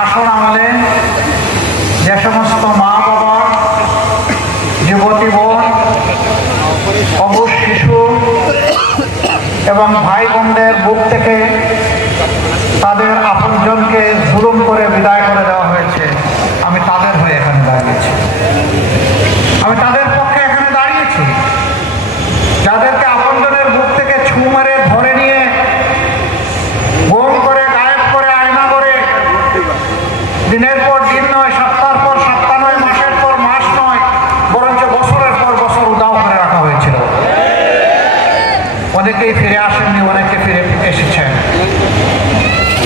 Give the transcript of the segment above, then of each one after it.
শাসন আমলে যে সমস্ত মা বাবা, যুবতী বোন, অবুঝ শিশু এবং ভাই বোনদের বুক থেকে তাদের আপনজনকে জুলুম করে বিদায় করে দেওয়া হয়েছে, আমি তাদের হয়ে এখানে দাঁড়িয়েছি। আমি তাদের পক্ষে এখানে দাঁড়িয়েছি, যাদেরকে আপনজনের বুক থেকে ছু মারে ধরে নিয়ে গুম করে, গায়েব করে, আয়না করে, দিনের পর দিন নয়, সপ্তাহের পর সপ্তাহ নয়, মাসের পর মাস নয়, বরঞ্চ বছরের পর বছর উদাও করে রাখা হয়েছিল। অনেকেই ফিরে আসেননি, অনেকে ফিরে এসেছেন।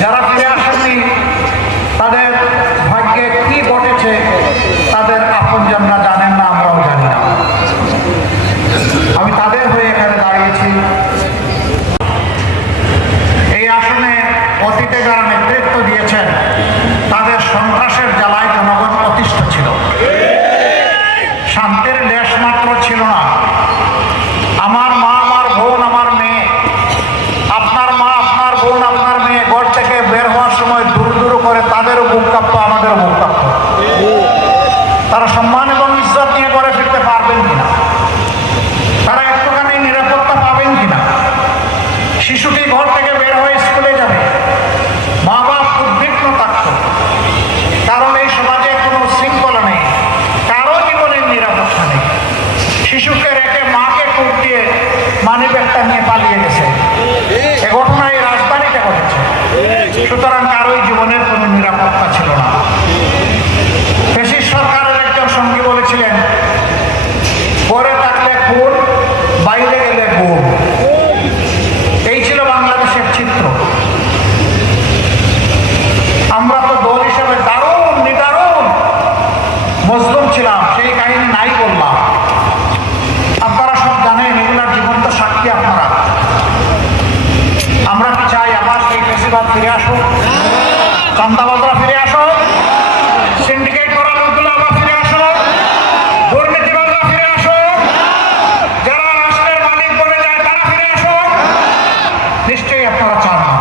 যারা ফিরে আসেননি তাদের ভাগ্যে কি ঘটেছে তাদের আপনজনরা জানেন না, আমরাও জানি না। আমি তাদের হয়ে এখানে দাঁড়িয়েছি। এই আসনে অতীতে যারা নেতৃত্ব দিয়েছেন তাদের সন্ত্রাসের জ্বালায় জনগণ অতিষ্ঠ ছিল, শান্তির লেশ মাত্র ছিল না। আমার মা, আমার বোন, আমার মেয়ে, আপনার মা, আপনার বোন, আপনার মেয়ে ঘর থেকে বের হওয়ার সময় দূর দূর করে তাদেরও বুক কাঁপতো, আমাদেরও বুক কাঁপতো। তারা সম্মান এবং ইজ্জত নিয়ে ঘরে ফিরতে পারবেন কিনা, তারা একটুখানি নিরাপত্তা পাবেন কিনা। শিশুটি ঘর থেকে বের হয়ে স্কুলে যাবে, মা বাপ উদ্বিগ্ন থাকত, কারণ এই সমাজে কোনো শৃঙ্খলা নেই, কারো জীবনের নিরাপত্তা নেই। শিশুকে রেখে মাকে কুট দিয়ে মানিব্যাগটা নিয়ে পালিয়ে গেছে। এ ঘটনা এই রাজধানীতে ঘটেছে। সুতরাং কারোই জীবনের কোনো নিরাপত্তা ছিল না। ফ্যাসিস্ট সরকারের একজন সঙ্গী বলেছিলেন, পরে থাকলে খুন, বাইরে গেলে গুম। এই ছিল বাংলাদেশের চিত্র। আমরা তো দল হিসেবে দারুণ নিদারুণ মজলুম ছিলাম, সেই কাহিনী নাই বললাম। আপনারা সব জানেন, এগুলার জীবন্ত সাক্ষী আপনারা। আমরা কি চাই আবার সেই ফেসিবাদ ফিরে আসুক, চান্দাবাজরা ফিরে আসুক, সিন্ডিকেট করা লোকগুলো আবার ফিরে আসুক, দুর্নীতিবাজরা ফিরে আসুক, যারা রাষ্ট্রের মালিক বলে যায় তারা ফিরে আসুক? নিশ্চয়ই আপনারা চান না।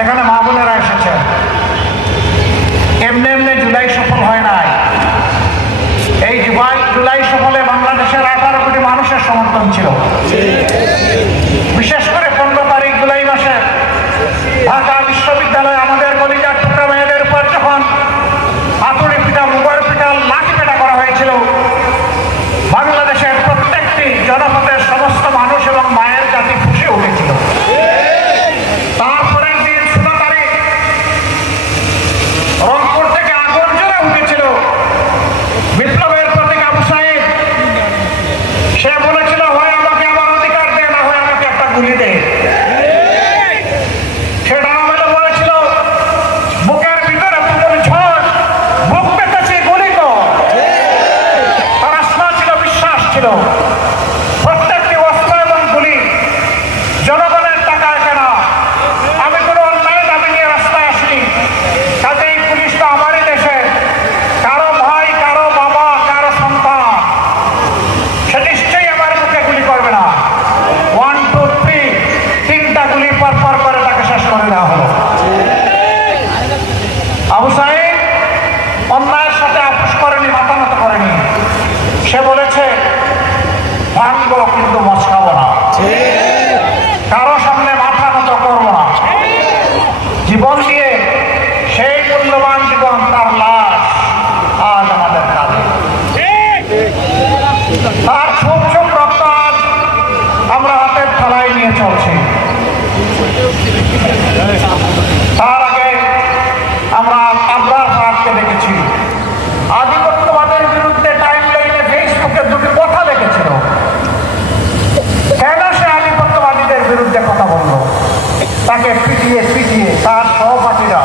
এখানে মা বোনেরা এসেছেন, এমনি এমনি জুলাই সফল হয় নাই। এই জুলাই সফলে বাংলাদেশের 18 কোটি মানুষের সমর্থন ছিল। বিশেষ করে 15 তারিখ জুলাই মাসে ঢাকা বিশ্ববিদ্যালয়ে আমাদের কলিজার টুকরা মেয়েদের উপর যখন হাতুড়ি পিটা, মুগর পিটা, লাঠি পেটা করা হয়েছিল, বাংলাদেশের প্রত্যেকটি জনপদের সমস্ত মানুষ এবং মায়ের জাতি খুশি উঠেছিল। তারপরের দিন 16 তারিখ রংপুর থেকে আগুন জ্বলে উঠেছিল। বিপ্লবের প্রতীক আবু সাইদ, সে বলেছিল, হয় আমাকে আমার অধিকার দে, না হয় আমাকে একটা গুলি দে। সে ডানামেলে বলেছিল, বুকের ভিতরে তুমুল ঝড়, বুক পেতেছে গুলি কর। তার আস্থা ছিল, বিশ্বাস ছিল। প্রত্যেকটি অস্ত্র এবং গুলি জনগণের টাকায় কেনা। আমি কোনো অন্যায় দাবি নিয়ে রাস্তায় আসিনি। কাজেই পুলিশ তো আমারই দেশে, কারো ভাই, কারো বাবা, কারো সন্তান, সে নিশ্চয়ই আমার মুখে গুলি করবে না। 1, 2, 3, 3টা গুলি পর পর করে তাকে শেষ করে দেওয়া হলো। আবু সাইদ অন্যায়ের সাথে আপোষ করেনি, মাথা নত করেনি। সে বলেছে, ভাঙবো কিন্তু মচকাবো না, কারো সামনে মাথা নত করবো না। জীবন দিয়ে সেই মূল্যবান জীবন, তার লাশ আজ আমাদের কাঁধে। তার ছোপ ছোপ রক্ত আজ আমরা হাতের থালায় নিয়ে চলছি। তার আগে আমরা আবরার ফারাককে দেখেছি, আধিপত্যবাদের বিরুদ্ধে টাইম লাইনে ফেসবুকে দুটি কথা দেখেছিল। কেন সে আধিপত্যবাদীদের বিরুদ্ধে কথা বলল? তাকে পিটিয়ে পিটিয়ে তার সহপাঠীরা,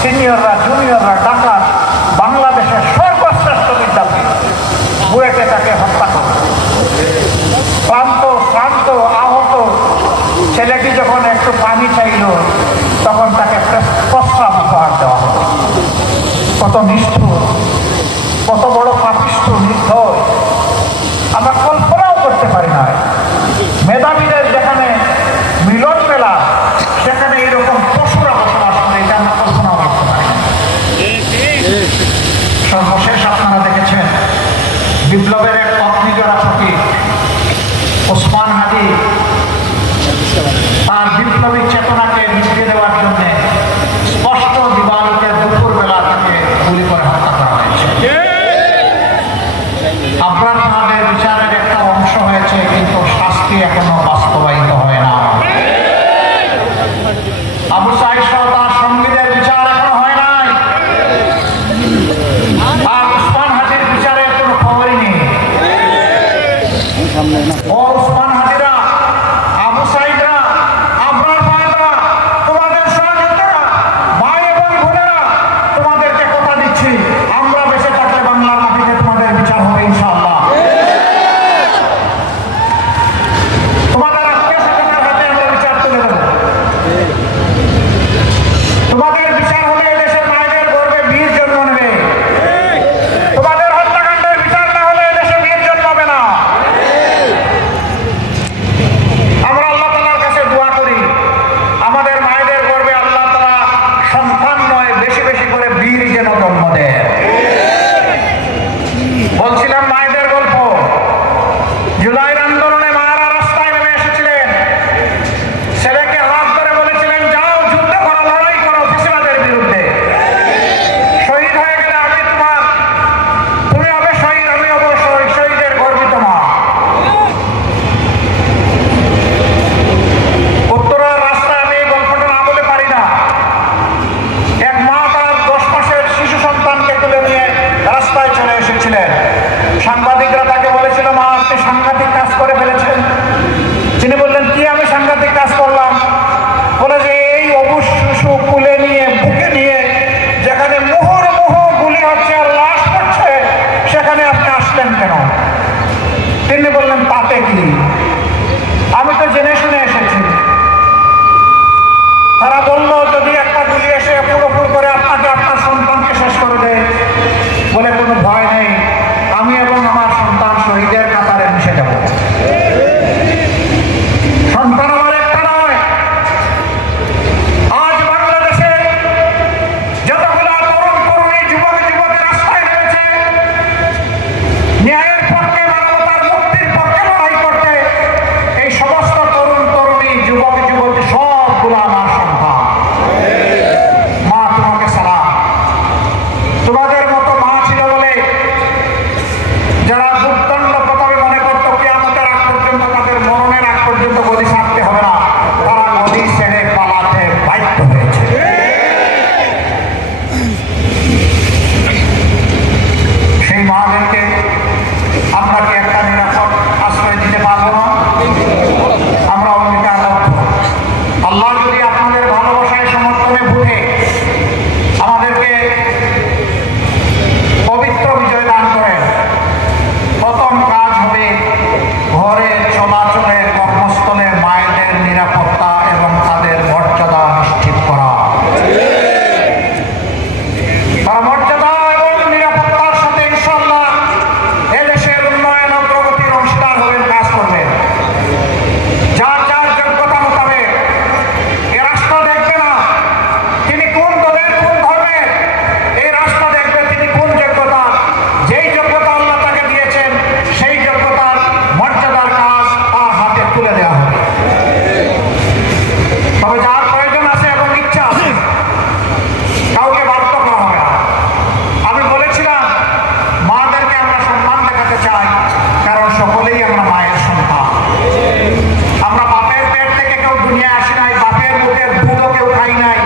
সিনিয়ররা, জুনিয়ররা, ডাকাত, বাংলাদেশের সর্বশ্রেষ্ঠ বিদ্যাপীঠ বুয়েটে তাকে হত্যা করল। ক্লান্ত, শ্রান্ত, আহত ছেলেটি যখন একটু পানি চাইল, তখন তাকে প্রস্রাব উপহার দেওয়া হলো। কত নিষ্ঠুর, কত বড় পাপিষ্ঠ, নির্দয়, আমরা কল্পনাও করতে পারি না। মেধাবীদের যেখানে মিলন মেলা, সেখানে এইরকম পশুরা বসবাস করে, এটা আমরা কল্পনাও করতে পারি। যদি একটা গুলি এসে পুরোপুরি করে আপনাকে আপনার সন্তানকে শেষ করে দেয়, বলে কোনো ভয় নেই, আমি এবং আমার সন্তান শহীদের কাতারে মিশে যাব। সন্তান আমার একটা নয়, আজ বাংলাদেশে যতগুলো তরুণ তরুণী যুবক যুবতী রাস্তায় নেমেছে ন্যায়ের পক্ষে, মানবতার মুক্তির পক্ষে লড়াই করতে, এই সমস্ত তরুণ তরুণী যুবক যুবতী সবগুলো আমার সন্তান। মা তোমাকে সালাম। তোমাদের মতো মা ছিল বলে যারা দুর্দণ্ড প্রতাপে মনে করতো কিয়ামতের আগ পর্যন্ত, তাদের মরণের আগ পর্যন্ত গদি ছাড়তে হবে না, তারা গদি ছেড়ে পালাতে বাধ্য হয়েছে। সেই মাদেরকে আমরা কি একটা নিরাপদ আশ্রয় দিতে পারবো না? আমরা অঙ্গীকার করব, আল্লাহ যদি আপনাদের ভালোবাসায় সমর্থনে ভুলে আমাদেরকে পবিত্র বিজয় দান করেন, প্রথম কাজ হবে ঘরে চলাচলে কর্মস্থলে মায়েদের নিরাপত্তা এবং তাদের মর্যাদা নিশ্চিত করা। তারা মর্যাদা এবং নিরাপত্তার সাথে ইনশাআল্লাহ এদেশের উন্নয়ন ও প্রগতির অংশীদার হবেন, কাজ করবেন। যার যার যোগ্যতা মোতাবেক এ রাষ্ট্র দেখবে না তিনি কোন দলের কোন ধর্মের, এই রাষ্ট্র দেখবে তিনি কোন যোগ্যতা, যেই যোগ্যতা আল্লাহ তাকে দিয়েছেন সেই যোগ্যতার মর্যাদার কাজ তার হাতে তুলে দেওয়া হবে। তবে যার প্রয়োজন আছে এবং ইচ্ছা আছে কাউকে বাধ্য করা হবে না। আমি বলেছিলাম মাদেরকে আমরা সম্মান দেখাতে চাই, কারণ সকলেই আমরা মায়ের সন্তান। আমরা বাপের পেট থেকে কেউ দুনিয়ায় আসি নাই, বাপের বুকের দুধও কেউ খাই নাই,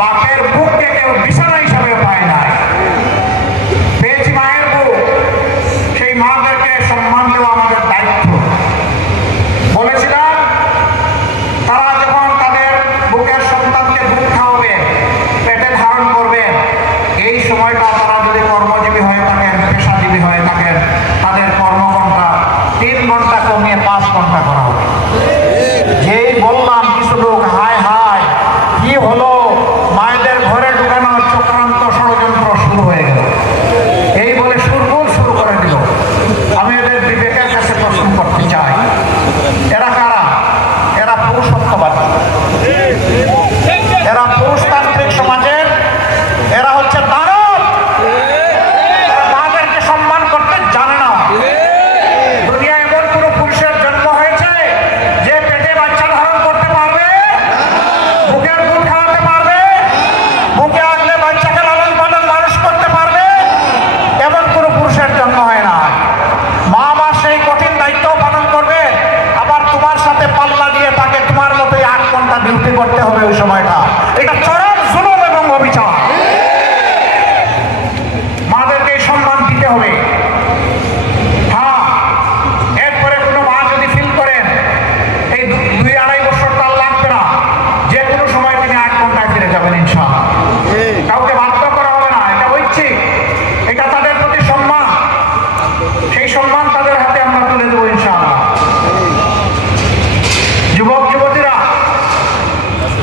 বাপের বুককে কেউ বিছানা হিসাবে পায় নাই, পেয়েছি মায়ের বুক। সেই মাদেরকে সম্মান দেওয়া আমাদের দায়িত্ব। বলেছিলাম তারা যখন তাদের বুকের সন্তানকে দুধ খাওয়াবে, পেটে ধারণ করবে, এই সময়টা তারা যদি কর্মজীবী হয়ে থাকেন, পেশাজীবী হয়ে থাকেন, তাদের কর্মঘণ্টা 3 ঘন্টা কমিয়ে 5 ঘন্টা করা হবে। যেই বললাম কিছু লোক হায় হায় কি হলো, মায়েদের ঘরে ঢুকানো চক্রান্ত ষড়যন্ত্র শুরু হয়ে গেল, এই বলে সুরগুল শুরু করে দিল। আমি এদের বিবেকের কাছে প্রশ্ন করতে চাই, এরা কারা? এরা পুরুষত্ববাদী, এরা পুরুষতান্ত্রিক সমাজের, এরা হচ্ছে দানব। এরা মাদেরকে সম্মান করতে জানে না। দুনিয়ায় এমন কোনো পুরুষের জন্ম হয়েছে যে পেটে বাচ্চা ধারণ করতে পারবে, বুকের দুধ খাওয়াতে পারবে, বুকে আগলে বাচ্চাকে লালন পালন মানুষ করতে পারবে? এমন কোনো পুরুষের জন্ম হয় না। মা আমার সেই কঠিন দায়িত্ব পালন করবে, আবার তোমার সাথে পাল্লা দিয়ে তাকে তোমার মতোই 8 ঘন্টা ডিউটি করতে হবে ওই সময়টা। এটা চরম জুলুম এবং অবিচার। মাদেরকে সম্মান দিতে হবে। হ্যাঁ, এরপরে কোনো মা যদি ফিল করেন এই 2-2.5 বছর তার লাগবে না, যে কোনো সময় তিনি 8 ঘন্টায় ফিরে যাবেন ইনশাআল্লাহ। কাউকে বাধ্য করা হবে না, এটা ঐচ্ছিক, এটা তাদের প্রতি সম্মান। সেই সম্মান তাদের হাতে আমরা তুলে দেবো ইনশাআল্লাহ। যুবক যুবতীরা,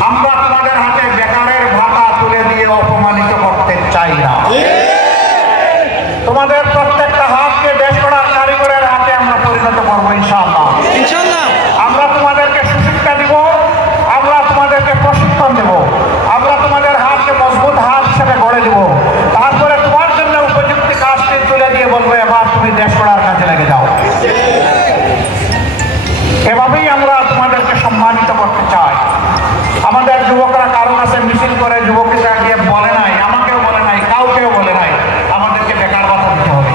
আমরা তোমাদের হাতে বেকারের ভাতা তুলে দিয়ে অপমানিত করতে চাই না। তোমাদের প্রত্যেকটা হাতকে দেশ গড়ার কারিগরের হাতে আমরা পরিণত করবো ইনশাআল্লাহ। আমরা তোমাদেরকে সুশিক্ষা দিব, আমরা তোমাদেরকে প্রশিক্ষণ দেব, আমরা তোমাদের হাতকে মজবুত হাত হিসেবে গড়ে দেব। তারপরে তোমার জন্য উপযুক্ত কাজটি তুলে দিয়ে বলবো এবার তুমি দেশ গড়ার কাজে লেগে যাও। এভাবেই আমরা তোমাদেরকে সম্মানিত করতে চাই। আমাদের যুবকরা কারণ আছে মিছিল করে যুবকরা গিয়ে বলে নাই, আমাকেও বলে নাই, কাউকেও বলে নাই আমাদেরকে বেকার ভাতা দিতে হবে।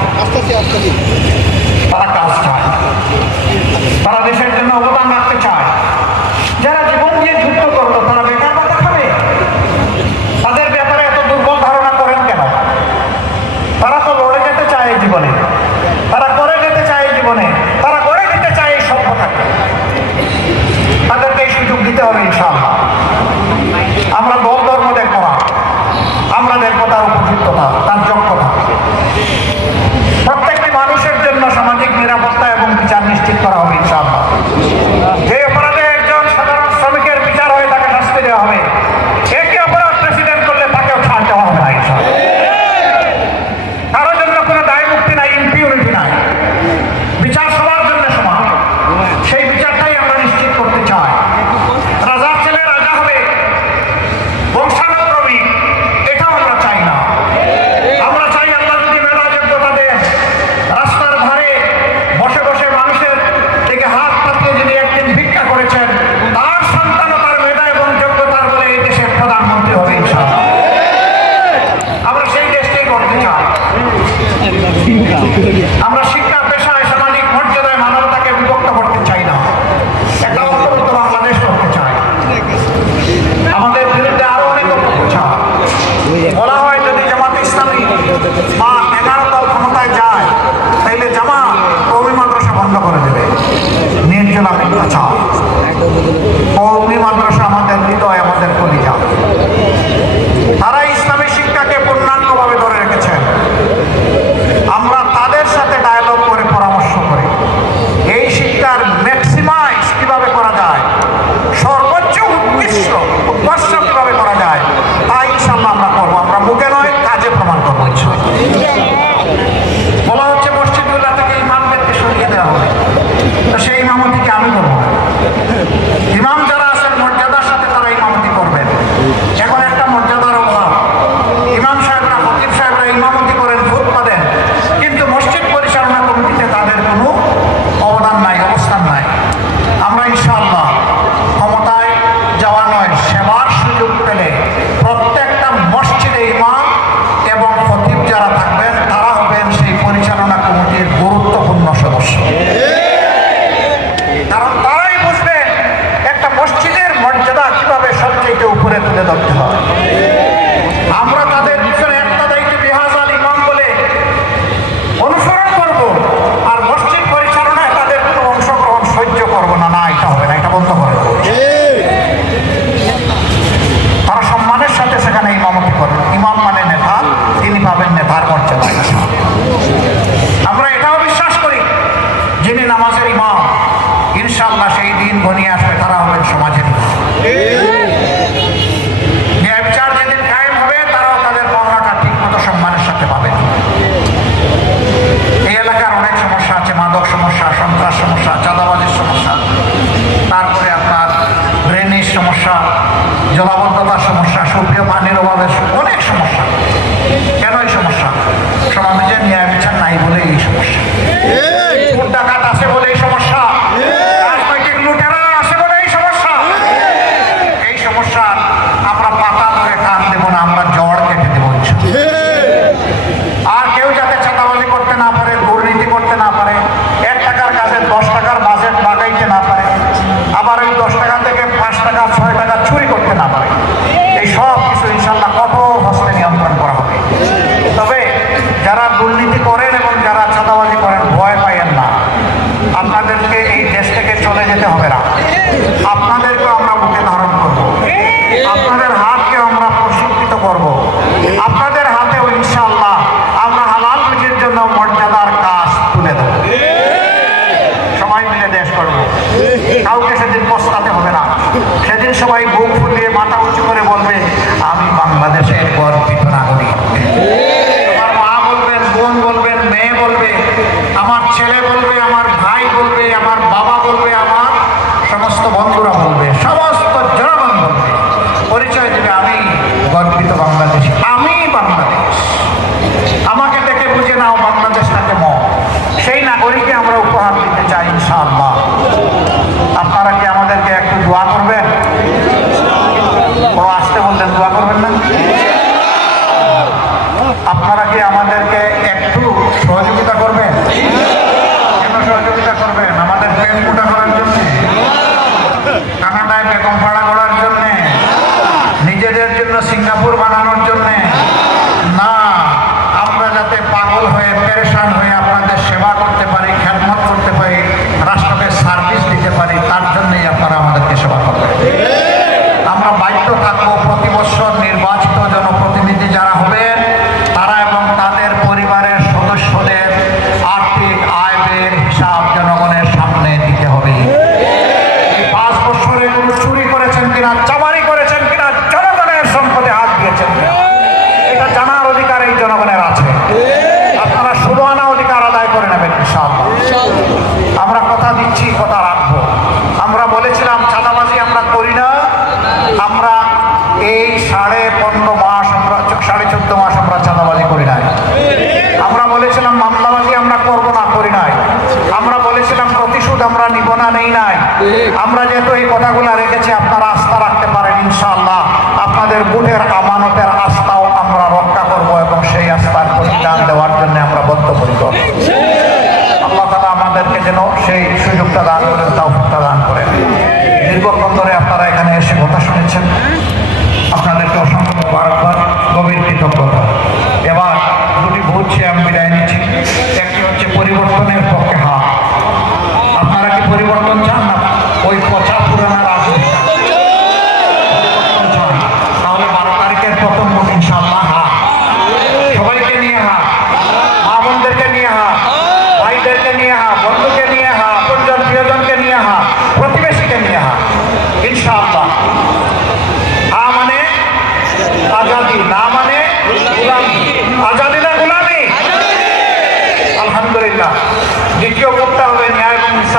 আমরা শিক্ষা, পেশায়, সামাজিক মর্যাদায় মানবতাকে বিভক্ত করতে চাই না, একটা ঐক্যবদ্ধ বাংলাদেশ করতে চাই। আমাদের বিরুদ্ধে আরো অনেক অপপ্রচার বলা হয়, যদি জামাতে ইসলামী বা 11 দল ক্ষমতায় যায় তাইলে জামাত কওমি মাদ্রাসা বন্ধ করে দেবে। নির্জলা মিথ্যাচার। কওমি মাদ্রাসা আমাদের হৃদয়, আমাদের কলিজা। তারা ইসলামী শিক্ষাকে পূর্ণাঙ্গভাবে ধরে রেখেছেন। আমরা তাদের সাথে ডায়ালগ করে পরামর্শ করি এই শিক্ষার ম্যাক্সিমাইজ কিভাবে করা যায়, সর্বোচ্চ উৎকর্ষ কিভাবে করা যায়, তাই ইনশাআল্লাহ আমরা করবো। আমরা মুখে নয়, কাজে প্রমাণ করবো। বলা হচ্ছে মসজিদগুলো থেকে ইমামদেরকে সরিয়ে দেওয়া হবে, তো সেই ইমামতিকে আমি করবো না। ইমাম যারা আছেন মর্যাদার সাথে তারা ইমামতি করবেন। এখন একটা মর্যাদার অভাব, ইমাম সাহেবরা, খতিব সাহেবরা ইমামতি করেন, খুতবা দেন, কিন্তু মসজিদ পরিচালনা কমিটিতে তাদের কোনো অবদান নাই, অবস্থান নাই। আমরা ইনশাআল্লাহ ক্ষমতায় যাওয়া নয়, সেবার সুযোগ পেলে প্রত্যেকটা মসজিদে ইমাম এবং খতিব যারা থাকবেন তারা হবেন সেই পরিচালনা কমিটির গুরুত্বপূর্ণ সদস্য। কারণ তারাই বুঝবেন একটা মসজিদের মর্যাদা কিভাবে সবচেয়ে উপরে তুলে ধরতে হয়। আমরা তাদের পিছনে একটা দায়িত্ব বিহাজাল ইমাম বলে অনুসরণ করব, আর মসজিদ পরিচালনায় তাদের কোনো অংশগ্রহণ সহ্য করবো না। না, এটা হবে না, এটা বন্ধ করে দেবো। তারা সম্মানের সাথে সেখানে ইমামতি করবেন। ইমাম মানে নেতা, তিনি পাবেন নেতার মর্যাদা। আমরা এটাও বিশ্বাস করি, যিনি নামাজের ইমাম ইনশাআল্লাহ সেই দিন ঘনিয়ে আসবে, তারা হবেন সমাজের ইমাম। ন্যায়বিচার যেদিন কায়েম হবে তারাও তাদের পাওনাটা ঠিক মতো সম্মানের সাথে পাবেন। এই এলাকার অনেক সমস্যা আছে, মাদক সমস্যা, সন্ত্রাস সমস্যা, চাঁদাবাজির সমস্যা, তারপরে আপনার ড্রেনেজ সমস্যা, জলাবদ্ধতার সমস্যা, সুপ্রিয় পানির অভাবের অনেক সমস্যা। কেন এই সমস্যা? সমাজে ন্যায় বিচার নাই বলে এই সমস্যা। চোর ডাকাত আছে বলে এই সমস্যা, রাজনৈতিক লুটেরা আছে বলে এই সমস্যা। এই সমস্যা আমরা পাতা ধরে টান দেব না, আমরা জড় কেটে দেবো। আর কেউ যাতে চাঁদাবাজি করতে না পারে, দুর্নীতি করতে না পারে, 1 টাকার কাজে 10 টাকার বাজেট বাগাইতে না পারে, আবার ওই 10 টাকা থেকে 5 টাকা 6 টাকা চুরি করতে না পারে, এই সব কিছু ইনশাআল্লাহ কঠোর হস্তে নিয়ন্ত্রণ করা হবে। তবে যারা দুর্নীতি করেন এবং যারা চাঁদাবাজি করেন, ভয় পাইয়েন না। আপনাদেরকে এই দেশ থেকে চলে যেতে হবে না। আপনাদেরকেও আমরা বুকে ধারণ করব, আপনাদের হাতকে আমরা প্রশিক্ষিত করব, আপনাদের হাতেও ইনশাআল্লাহ আমরা হালাল রুজির জন্য মর্যাদার কাজ তুলে দেব। সবাই মিলে দেশ করব, কাউকে সেদিন পস্তাতে হবে না। সেদিন সবাই বুক ফুলিয়ে মাথা উঁচু করে বলবে, আমি বাংলাদেশের গর্বিত নাগরিক। আমার মা বলবেন, বোন বলবেন, মেয়ে বলবে, আমার ছেলে বলবে, আমার ভাই বলবে, আমার বাবা বলবে, আমার সমস্ত বন্ধুরা বলবে, সমস্ত জনগণ বলবে, পরিচয় দেবে, আমি গর্বিত বাংলাদেশী, আমি বাংলাদেশ। আমাকে দেখে বুঝে নাও বাংলাদেশটাকে মত। সেই নাগরিককে আমরা উপহার দিতে চাই ইনশাআল্লাহ। আপনারা কি আমাদেরকে একটু দোয়া করবেন? বড় আসতে বললেন, দোয়া করবেন না? আপনারা কি আমাদেরকে একটু সহযোগিতা করবেন? কেন সহযোগিতা করবেন? আমাদের পেট মোটা করার জন্যে, কানাডায় বেগম ভাড়া করার জন্যে, নিজেদের জন্য সিঙ্গাপুর বানানোর জন্যে না, আমরা যাতে পাগল হয়ে, পেরেশান হয়ে আপনাদের সেবা করতে পারি, খেদমত করতে পারি, রাষ্ট্রকে সার্ভিস দিতে পারি, তার জন্যই আপনারা আমাদেরকে সেবা করবেন। আমরা বাধ্য থাকবো প্রতি বছর নির্বাচিত জনপ্রতিনিধি যারা হবেন তারা এবং তাদের পরিবারের সদস্যদের আর্থিক আয় ব্যয়ের হিসাব জনগণের সামনে দিতে হবে। এই 5 বছরে কোনো চুরি করেছেন কিনা, চামারি করেছেন কিনা, জনগণের সম্পদে হাত দিয়েছেন কিনা, এটা জানার অধিকার এই জনগণের আছে। আপনারা 16 আনা অধিকার আদায় করে নেবেন ইনশাআল্লাহ। আমরা কথা দিচ্ছি, কথা রাখবো। আমরা বলেছিলাম চাঁদাবাজি আমরা করি না। আমরা এই 15.5 মাস, আমরা 14.5 মাস আমরা চাঁদাবাজি করি নাই। আমরা বলেছিলাম মামলাবাজি আমরা করবো না, করি নাই। আমরা বলেছিলাম প্রতিশোধ আমরা নিব না, নেই নাই। আমরা যেহেতু এই কথাগুলো রেখেছি, আপনারা আস্থা রাখতে পারেন ইনশাআল্লাহ। আপনাদের বুটের আমানতের আস্থাও আমরা রক্ষা করব এবং সেই আস্থার প্রতিদান দেওয়ার জন্য আমরা বদ্ধপরিকর।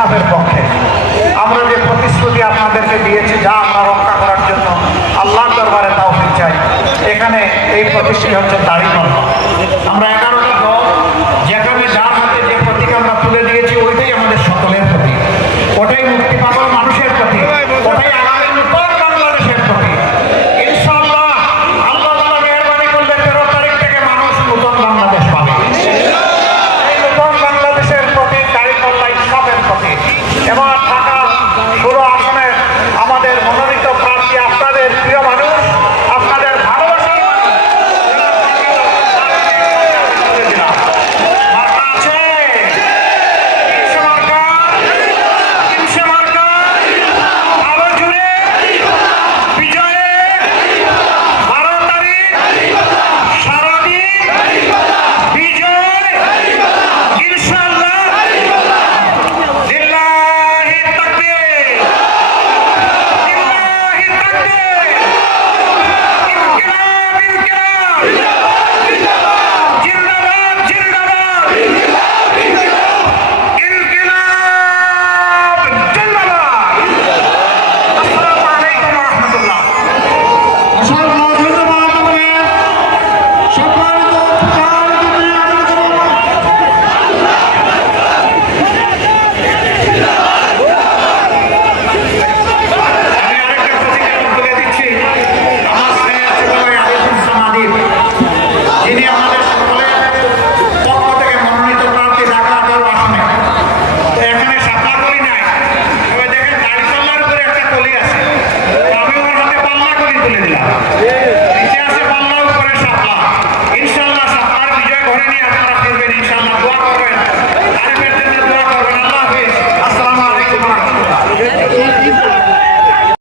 ইনসাফের পক্ষে। আমরা যে প্রতিশ্রুতি আপনাদেরকে দিয়েছি, যা আমরা রক্ষা করার জন্য আল্লাহর দরবারে তাওফিক চাই। এখানে এই প্রতিশ্রুতি হচ্ছে দাড়ি করা। আমরা 11